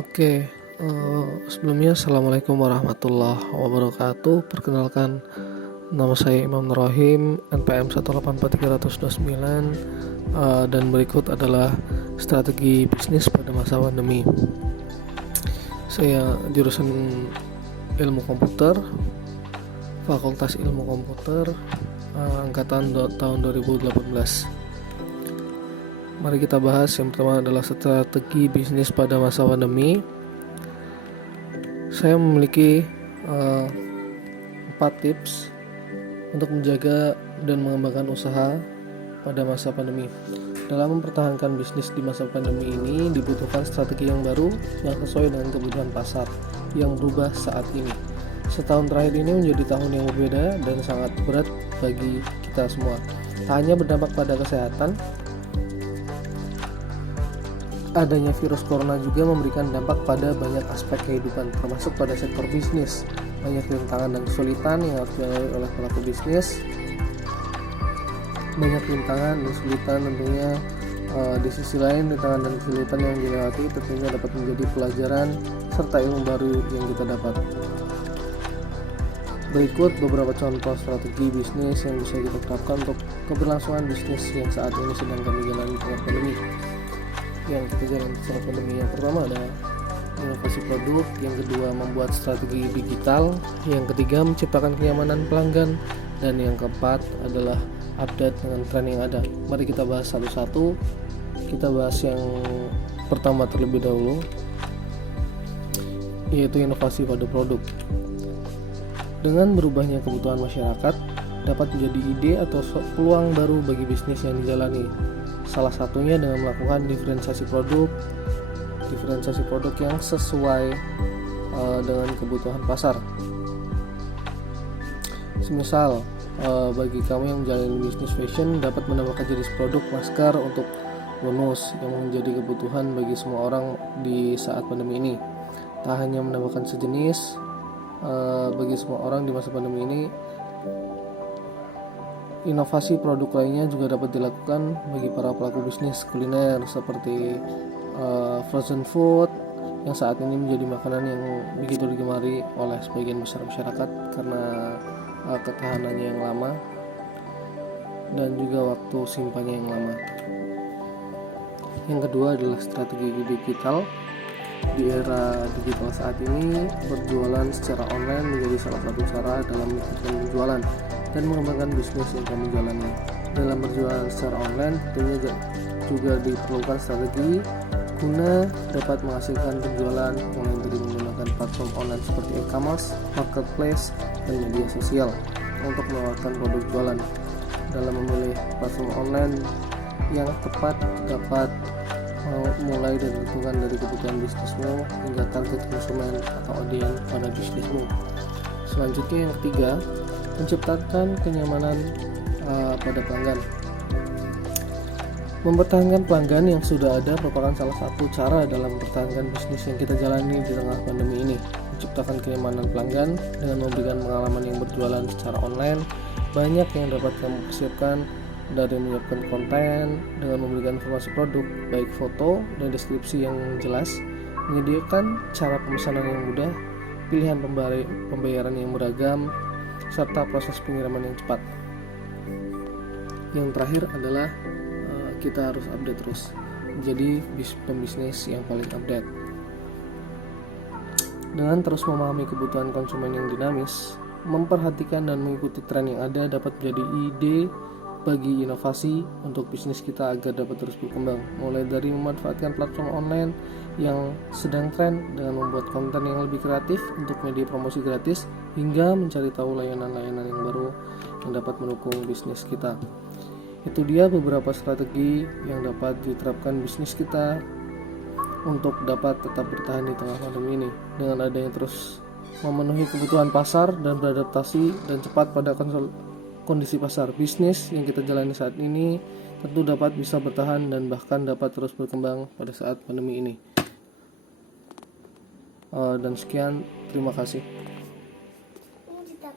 Oke, sebelumnya assalamualaikum warahmatullahi wabarakatuh. Perkenalkan, nama saya Imam Nurrohim, NPM 1843029, dan berikut adalah strategi bisnis pada masa pandemi. Saya jurusan Ilmu Komputer, Fakultas Ilmu Komputer, angkatan tahun 2018. Mari kita bahas. Yang pertama adalah strategi bisnis pada masa pandemi. Saya memiliki 4 tips untuk menjaga dan mengembangkan usaha pada masa pandemi. Dalam mempertahankan bisnis di masa pandemi ini dibutuhkan strategi yang baru yang sesuai dengan kebutuhan pasar yang berubah saat ini. Setahun terakhir ini menjadi tahun yang berbeda dan sangat berat bagi kita semua. Tak hanya berdampak pada kesehatan, adanya virus corona juga memberikan dampak pada banyak aspek kehidupan, termasuk pada sektor bisnis. Banyak rintangan dan kesulitan yang harus dilalui oleh pelaku bisnis. Banyak rintangan dan kesulitan tentunya. Di sisi lain, rintangan dan kesulitan yang dilewati tentunya dapat menjadi pelajaran serta ilmu baru yang kita dapat. Berikut beberapa contoh strategi bisnis yang bisa kita terapkan untuk keberlangsungan bisnis yang saat ini sedang kami jalani di tengah pandemi. Yang kita jalani setelah pandemi, yang pertama adalah inovasi produk, yang kedua membuat strategi digital, yang ketiga menciptakan kenyamanan pelanggan, dan yang keempat adalah update dengan tren yang ada. Mari kita bahas satu-satu. Kita bahas yang pertama terlebih dahulu, yaitu inovasi pada produk. Dengan berubahnya kebutuhan masyarakat dapat menjadi ide atau peluang baru bagi bisnis yang dijalani. Salah satunya dengan melakukan diferensiasi produk yang sesuai dengan kebutuhan pasar. Semisal, bagi kamu yang menjalani bisnis fashion dapat menambahkan jenis produk masker untuk bonus yang menjadi kebutuhan bagi semua orang di saat pandemi ini. Tak hanya menambahkan sejenis bagi semua orang di masa pandemi ini, inovasi produk lainnya juga dapat dilakukan bagi para pelaku bisnis kuliner seperti frozen food yang saat ini menjadi makanan yang begitu digemari oleh sebagian besar masyarakat karena ketahanannya yang lama dan juga waktu simpannya yang lama. Yang kedua adalah strategi digital. Di era digital saat ini, berjualan secara online menjadi salah satu cara dalam meningkatkan penjualan dan mengembangkan bisnis yang kami jalani. Dalam berjualan secara online tentunya juga diperlukan strategi guna dapat menghasilkan penjualan mulai dari menggunakan platform online seperti e-commerce, marketplace, dan media sosial untuk menawarkan produk jualan. Dalam memilih platform online yang tepat dapat mulai dari hitungan dari kebutuhan bisnismu hingga target konsumen atau audiens pada bisnismu. Selanjutnya yang ketiga, menciptakan kenyamanan pada pelanggan. Mempertahankan pelanggan yang sudah ada merupakan salah satu cara dalam mempertahankan bisnis yang kita jalani di tengah pandemi ini. Menciptakan kenyamanan pelanggan dengan memberikan pengalaman yang berjualan secara online, banyak yang dapat kamu persiapkan, dari menyiapkan konten dengan memberikan informasi produk, baik foto dan deskripsi yang jelas, menyediakan cara pemesanan yang mudah, pilihan pembayaran yang beragam, serta proses pengiriman yang cepat. Yang terakhir adalah kita harus update terus, menjadi pembisnis yang paling update. Dengan terus memahami kebutuhan konsumen yang dinamis, memperhatikan dan mengikuti tren yang ada dapat menjadi ide bagi inovasi untuk bisnis kita agar dapat terus berkembang, mulai dari memanfaatkan platform online yang sedang tren dengan membuat konten yang lebih kreatif untuk media promosi gratis, hingga mencari tahu layanan-layanan yang baru yang dapat mendukung bisnis kita. Itu dia beberapa strategi yang dapat diterapkan bisnis kita untuk dapat tetap bertahan di tengah pandemi ini, dengan adanya terus memenuhi kebutuhan pasar dan beradaptasi dan cepat pada kondisi pasar. Bisnis yang kita jalani saat ini tentu dapat bisa bertahan dan bahkan dapat terus berkembang pada saat pandemi ini. Dan sekian, terima kasih.